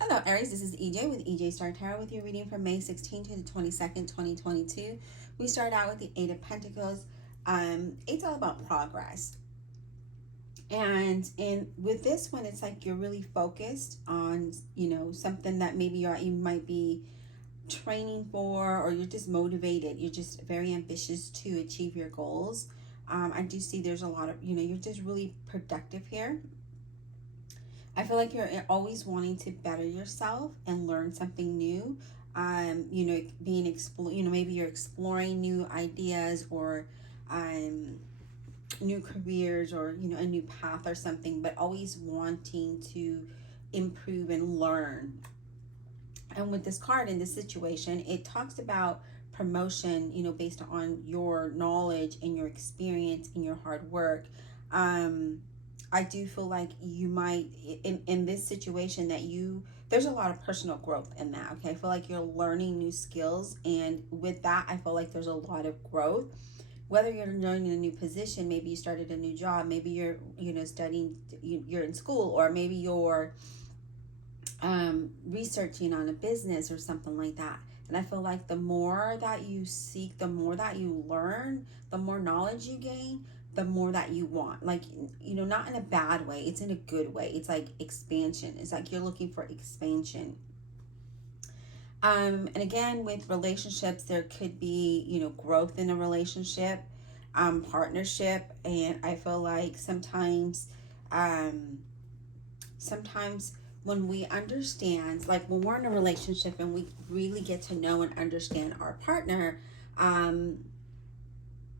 Hello, Aries. This is EJ with EJ Star Tarot with your reading from May 16th to the 22nd, 2022. We start out with the Eight of Pentacles. It's all about progress. And with this one, it's like you're really focused on, something that maybe you might be training for, or you're just motivated. You're just very ambitious to achieve your goals. I do see there's a lot of, you're just really productive here. I feel like you're always wanting to better yourself and learn something new. Maybe you're exploring new ideas or new careers, or a new path or something, but always wanting to improve and learn. And with this card in this situation, it talks about promotion, based on your knowledge and your experience and your hard work. I do feel like you might, in this situation, there's a lot of personal growth in that. Okay, I feel like you're learning new skills, and with that, I feel like there's a lot of growth. Whether you're learning a new position, maybe you started a new job, maybe you're studying, you're in school, or maybe you're researching on a business or something like that. And I feel like the more that you seek, the more that you learn, the more knowledge you gain, the more that you want. Like, not in a bad way, it's in a good way. It's like expansion. It's like you're looking for expansion. And again, with relationships, there could be, growth in a relationship, partnership. And I feel like sometimes when we understand, like when we're in a relationship and we really get to know and understand our partner,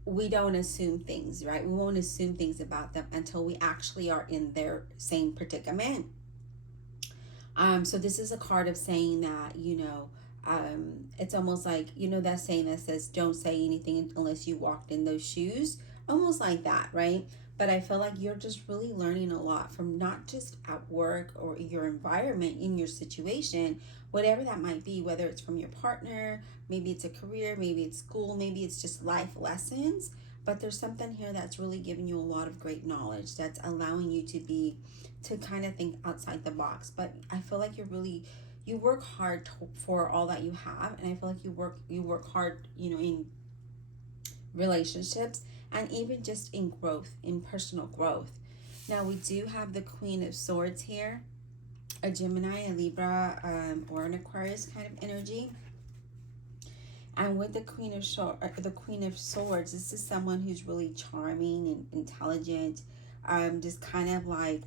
we don't assume things, right? We won't assume things about them until we actually are in their same predicament. So this is a card of saying that, it's almost like, that saying that says, don't say anything unless you walked in those shoes. Almost like that, right? But I feel like you're just really learning a lot from not just at work or your environment, in your situation, whatever that might be, whether it's from your partner, maybe it's a career, maybe it's school, maybe it's just life lessons. But there's something here that's really giving you a lot of great knowledge, that's allowing you to kind of think outside the box. But I feel like you work hard for all that you have, and I feel like you work hard, in relationships, and even just in growth, in personal growth. Now we do have the Queen of Swords here, a Gemini, a Libra, or an Aquarius kind of energy. And with the Queen of Swords, this is someone who's really charming and intelligent, just kind of like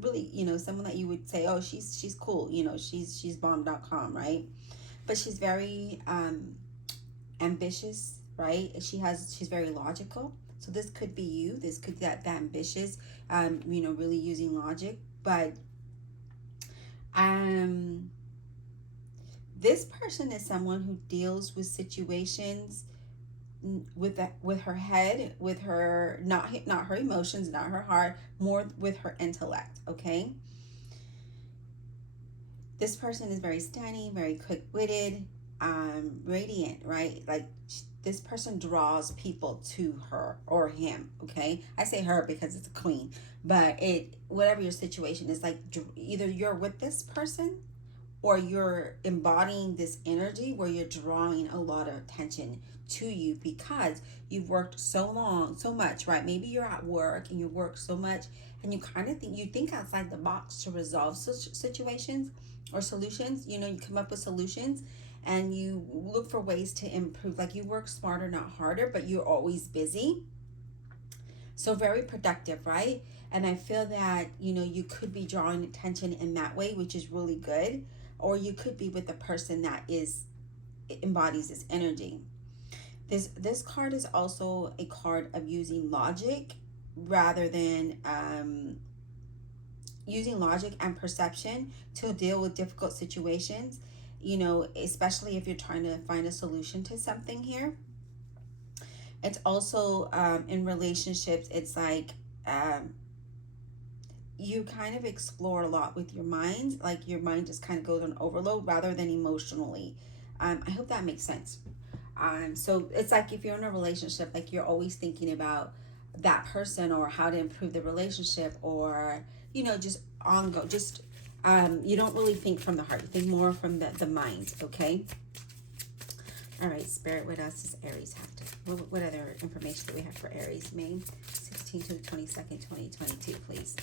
really, someone that you would say, oh, she's cool, she's bomb.com, right? But she's very ambitious, right? She's very logical. So this could be you. This could be that ambitious, really using logic. But this person is someone who deals with situations with her head, with her not her emotions, not her heart, more with her intellect. Okay, this person is very stunning, very quick-witted, radiant, right? Like this person draws people to her or him. Okay, I say her because it's a queen, but whatever your situation is, like either you're with this person or you're embodying this energy where you're drawing a lot of attention to you because you've worked so much, right? Maybe you're at work and you work so much, and you kind of think outside the box to resolve such situations or solutions. You come up with solutions, and you look for ways to improve. Like you work smarter, not harder, but you're always busy. So very productive, right? And I feel that, you could be drawing attention in that way, which is really good. Or you could be with a person that embodies this energy. This card is also a card of using logic rather than using logic and perception to deal with difficult situations, especially if you're trying to find a solution to something here. It's also in relationships, it's like you kind of explore a lot with your mind. Like your mind just kind of goes on overload rather than emotionally. I hope that makes sense. So it's like if you're in a relationship, like you're always thinking about that person or how to improve the relationship, or just You don't really think from the heart. You think more from the mind, okay? All right, Spirit, what else does Aries have to, what other information do we have for Aries? May 16th to the 22nd, 2022, please.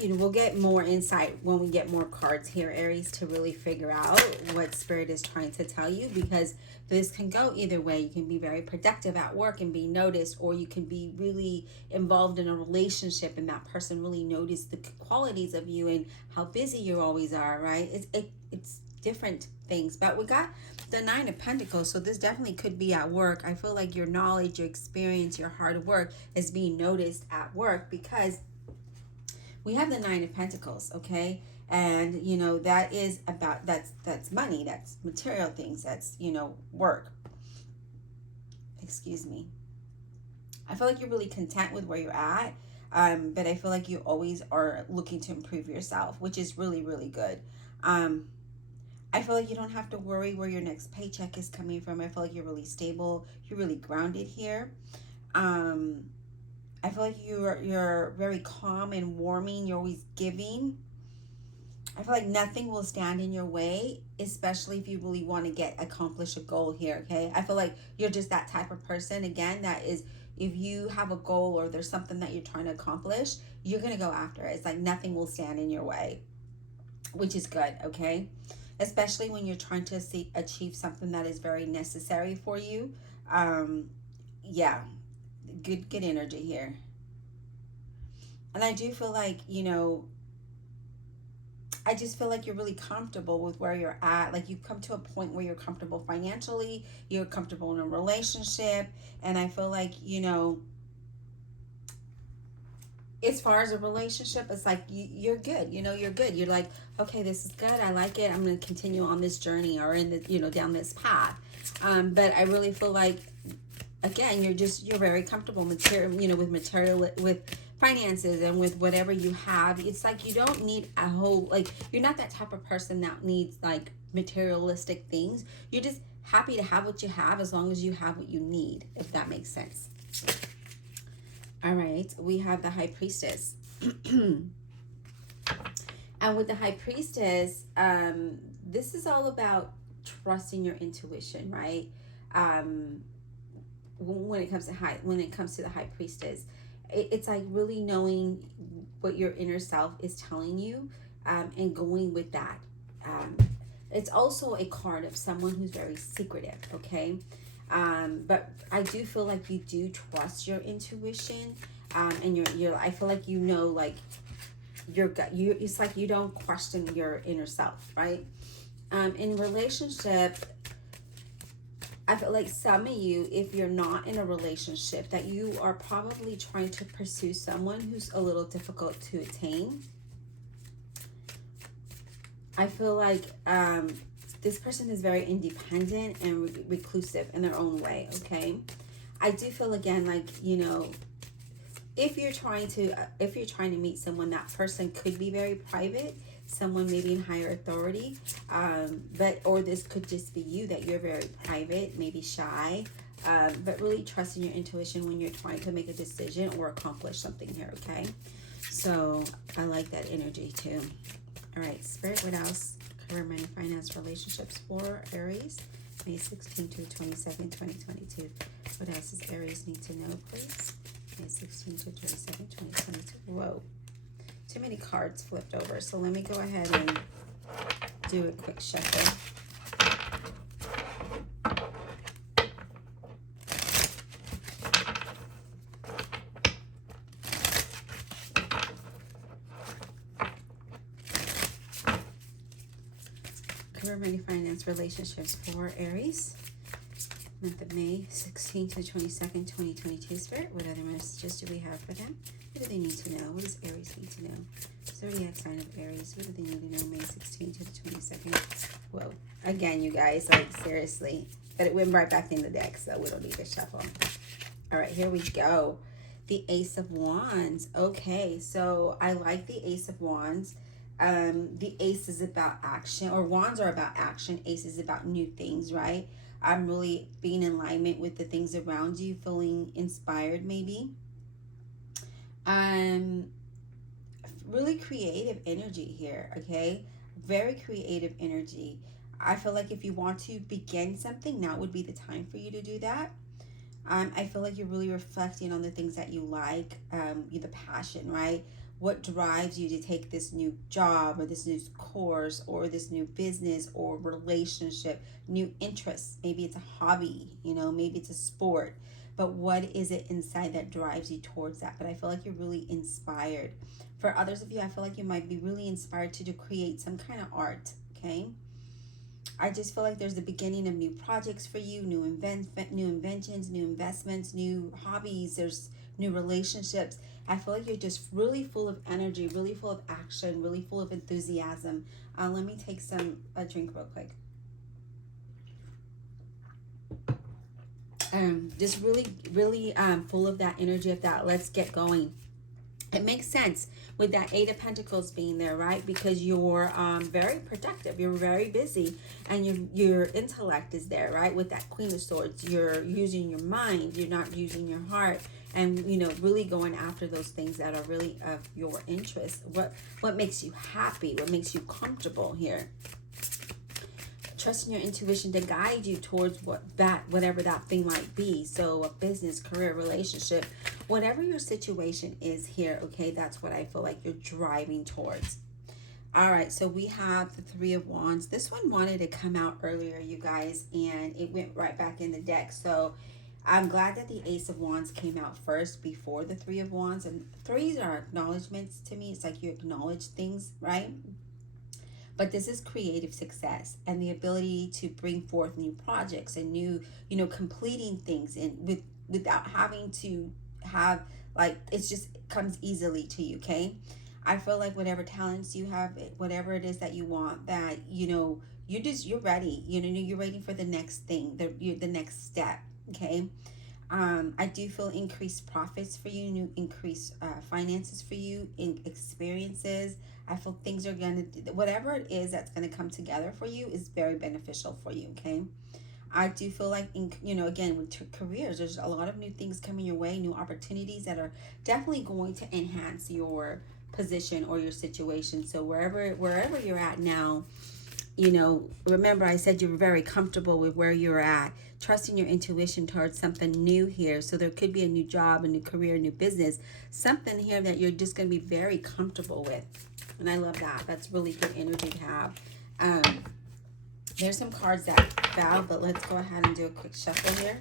You know, we'll get more insight when we get more cards here, Aries, to really figure out what Spirit is trying to tell you, because this can go either way. You can be very productive at work and be noticed, or you can be really involved in a relationship and that person really noticed the qualities of you and how busy you always are, right? It's different things. But we got the Nine of Pentacles, so this definitely could be at work. I feel like your knowledge, your experience, your hard work is being noticed at work, because we have the Nine of Pentacles, okay? And, you know, that is about, that's money, that's material things, that's, you know, work. Excuse me. I feel like you're really content with where you're at, but I feel like you always are looking to improve yourself, which is really, really good. I feel like you don't have to worry where your next paycheck is coming from. I feel like you're really stable. You're really grounded here. I feel like you're very calm and warming. You're always giving. I feel like nothing will stand in your way, especially if you really want to accomplish a goal here, okay? I feel like you're just that type of person, again, that is, if you have a goal or there's something that you're trying to accomplish, you're going to go after it. It's like nothing will stand in your way, which is good, okay? Especially when you're trying to achieve something that is very necessary for you. Yeah, good energy here. And I do feel like, you know, I just feel like you're really comfortable with where you're at. Like you've come to a point where you're comfortable financially, you're comfortable in a relationship, and I feel like, you know, as far as a relationship, it's like you're good. You know, you're good. You're like, okay, this is good. I like it. I'm going to continue on this journey or in the, you know, down this path. But I really feel like, again, you're very comfortable material, you know, with material, with finances and with whatever you have. It's like you don't need a whole, like, you're not that type of person that needs like materialistic things. You're just happy to have what you have as long as you have what you need, if that makes sense. All right, we have the High Priestess. And with the High Priestess, this is all about trusting your intuition, right? When it comes to the High Priestess, it's like really knowing what your inner self is telling you, and going with that. It's also a card of someone who's very secretive, okay? But I do feel like you do trust your intuition, and you're I feel like, you know, like your gut, it's like you don't question your inner self, right? In relationship, I feel like some of you, if you're not in a relationship, that you are probably trying to pursue someone who's a little difficult to attain. I feel like this person is very independent and reclusive in their own way, okay? I do feel, again, like, you know, if you're trying to meet someone, that person could be very private, someone maybe in higher authority, or this could just be you, that you're very private, maybe shy, but really trusting your intuition when you're trying to make a decision or accomplish something here, okay? So I like that energy too. All right, Spirit, what else? Career, money, finance, relationships for Aries, May 16th to 22nd, 2022. What else does Aries need to know, please? May 16th to 22nd, 2022. Whoa, too many cards flipped over. So let me go ahead and do a quick shuffle. Career, money, finance, relationships for Aries, month of May 16th to 22nd, 2022. Spirit, what other messages do we have for them? What do they need to know? What does Aries need to know? Zodiac sign of Aries. What do they need to know? May 16th to the 22nd. Whoa. Again, you guys, like, seriously. But it went right back in the deck, so we don't need to shuffle. All right, here we go. The Ace of Wands. Okay, so I like the Ace of Wands. The Ace is about action, or Wands are about action. Ace is about new things, right? I'm really being in alignment with the things around you, feeling inspired maybe. creative energy here, okay? Very creative energy. I feel like if you want to begin something, now would be the time for you to do that. I feel like you're really reflecting on the things that you like, the passion, right? What drives you to take this new job or this new course or this new business or relationship, new interests? Maybe it's a hobby, maybe it's a sport. But what is it inside that drives you towards that? But I feel like you're really inspired. For others of you, I feel like you might be really inspired to create some kind of art, okay? I just feel like there's the beginning of new projects for you, new inventions, new investments, new hobbies. There's new relationships. I feel like you're just really full of energy, really full of action, really full of enthusiasm. Let me take a drink real quick. Just really full of that energy of that. Let's get going. It makes sense with that Eight of Pentacles being there, right? Because you're very productive, you're very busy, and your intellect is there, right? With that Queen of Swords, you're using your mind, you're not using your heart, and really going after those things that are really of your interest. What makes you happy? What makes you comfortable here? Trusting your intuition to guide you towards whatever that thing might be. So a business, career, relationship, whatever your situation is here, okay, that's what I feel like you're driving towards. All right, so we have the Three of Wands. This one wanted to come out earlier, you guys, and it went right back in the deck. So I'm glad that the Ace of Wands came out first before the Three of Wands. And threes are acknowledgments to me. It's like you acknowledge things, right? But this is creative success and the ability to bring forth new projects and new, completing things and without having to have, like, it just comes easily to you, okay? I feel like whatever talents you have, whatever it is that you want, that, you're ready. You're ready for the next thing, the next step, okay? I do feel increased profits for you, new increased finances for you, in experiences. I feel things are whatever it is that's gonna come together for you is very beneficial for you, okay? I do feel like, again, with careers, there's a lot of new things coming your way, new opportunities that are definitely going to enhance your position or your situation. So wherever you're at now, remember I said you were very comfortable with where you're at, trusting your intuition towards something new here. So there could be a new job, a new career, a new business, something here that you're just going to be very comfortable with. And I love that. That's really good energy to have. There's some cards that fell, but let's go ahead and do a quick shuffle here.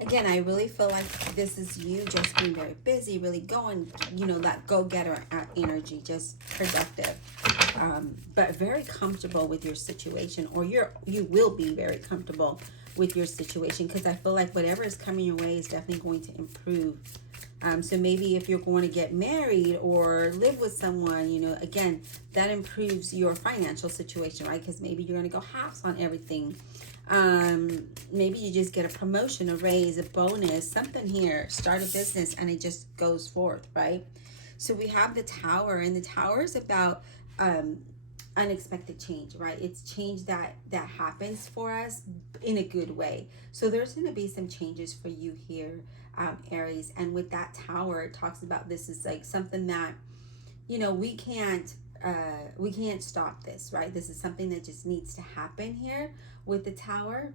Again, I really feel like this is you just being very busy, really going, that go-getter energy, just productive, but very comfortable with your situation, or you will be very comfortable with your situation, because I feel like whatever is coming your way is definitely going to improve. So maybe if you're going to get married or live with someone, again, that improves your financial situation, right? Because maybe you're going to go halves on everything. Maybe you just get a promotion, a raise, a bonus, something here, start a business, and it just goes forth, right? So we have the Tower, and the Tower is about unexpected change, right? It's change that happens for us in a good way. So there's going to be some changes for you here, Aries. And with that Tower, it talks about this is like something that, we can't stop this, right? This is something that just needs to happen here with the Tower.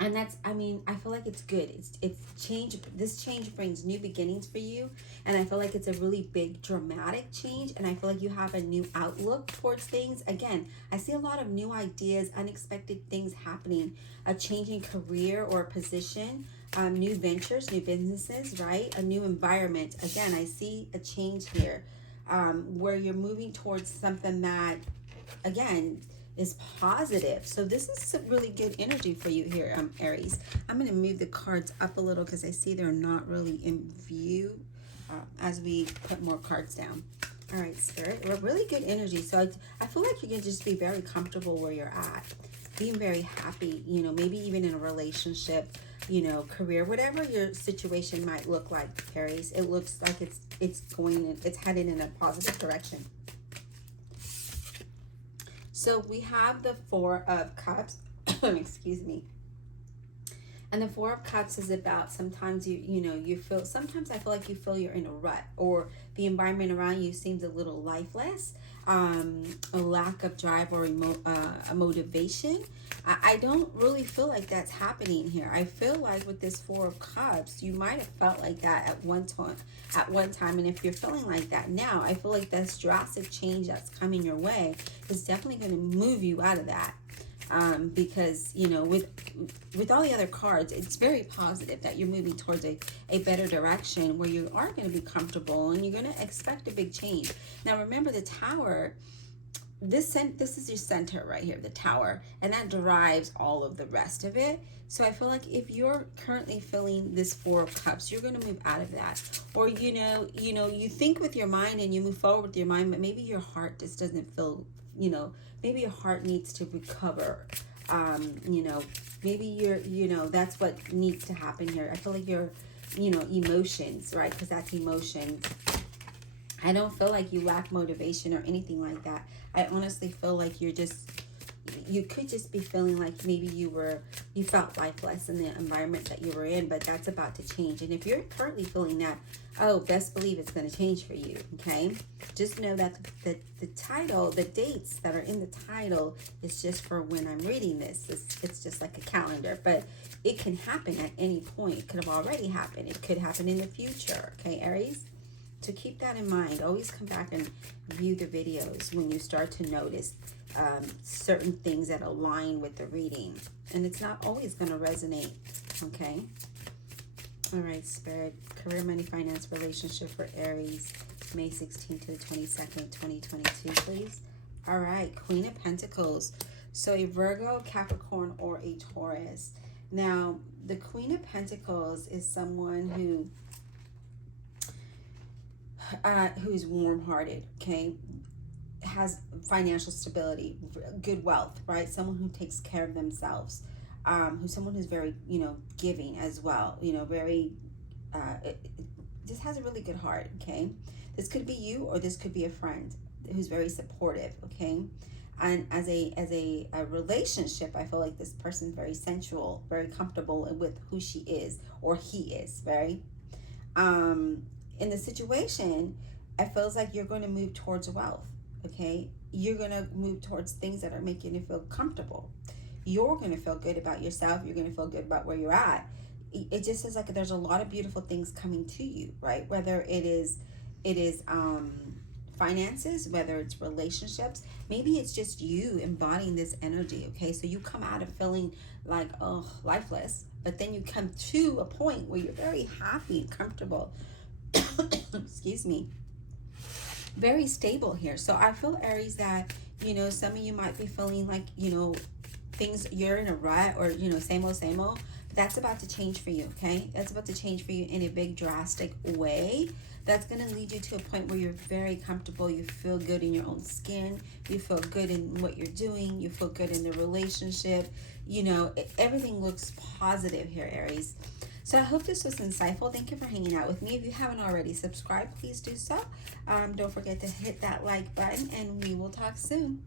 And that's, I feel like it's good. It's change. This change brings new beginnings for you. And I feel like it's a really big dramatic change. And I feel like you have a new outlook towards things. Again, I see a lot of new ideas, unexpected things happening, a change in career or position, new ventures, new businesses, right? A new environment. Again, I see a change here, where you're moving towards something that, again, is positive. So this is some really good energy for you here, Aries. I'm going to move the cards up a little because I see they're not really in view as we put more cards down. All right, Spirit, really good energy. So I feel like you can just be very comfortable where you're at, being very happy, maybe even in a relationship, career, whatever your situation might look like, Aries. It looks like it's headed in a positive direction. So we have the Four of Cups, excuse me. And the Four of Cups is about sometimes you feel, sometimes I feel like you feel you're in a rut, or the environment around you seems a little lifeless, a lack of drive or a motivation. I don't really feel like that's happening here. I feel like with this Four of Cups, you might have felt like that at one time, and if you're feeling like that now, I feel like this drastic change that's coming your way is definitely going to move you out of that. Because with all the other cards, it's very positive that you're moving towards a better direction where you are going to be comfortable and you're going to expect a big change. Now remember, the Tower, this is your center right here, the Tower, and that drives all of the rest of it. So I feel like if you're currently feeling this Four of Cups, you're going to move out of that. Or you think with your mind and you move forward with your mind, but maybe your heart just doesn't feel, maybe your heart needs to recover. Maybe that's what needs to happen here. I feel like your emotions, right? Because that's emotions. I don't feel like you lack motivation or anything like that. I honestly feel like you could just be feeling like maybe you felt lifeless in the environment that you were in, but that's about to change. And if you're currently feeling that, best believe it's going to change for you, okay? Just know that the title, the dates that are in the title is just for when I'm reading this. It's just like a calendar, but it can happen at any point. It could have already happened. It could happen in the future, okay, Aries? So keep that in mind. Always come back and view the videos when you start to notice certain things that align with the reading. And it's not always going to resonate, okay? All right, Spirit. Career, money, finance, relationship for Aries, May 16th to the 22nd, 2022, please. All right, Queen of Pentacles. So a Virgo, Capricorn, or a Taurus. Now, the Queen of Pentacles is someone who's warm-hearted, okay, has financial stability, good wealth, right? Someone who takes care of themselves, someone who's very, giving as well, very, just has a really good heart, okay? This could be you, or this could be a friend who's very supportive, okay? And as a relationship, I feel like this person's very sensual, very comfortable with who she is, or he is, right? In the situation, it feels like you're going to move towards wealth, okay? You're going to move towards things that are making you feel comfortable. You're going to feel good about yourself. You're going to feel good about where you're at. It just is like there's a lot of beautiful things coming to you, right? Whether it is finances, whether it's relationships, maybe it's just you embodying this energy, okay? So you come out of feeling like, lifeless, but then you come to a point where you're very happy and comfortable. Excuse me. Very stable here. So I feel, Aries, that, some of you might be feeling like, things, you're in a rut, or, same old, but that's about to change for you, okay? That's about to change for you in a big, drastic way. That's going to lead you to a point where you're very comfortable. You feel good in your own skin. You feel good in what you're doing. You feel good in the relationship. Everything looks positive here, Aries. So I hope this was insightful. Thank you for hanging out with me. If you haven't already subscribed, please do so. Don't forget to hit that like button, and we will talk soon.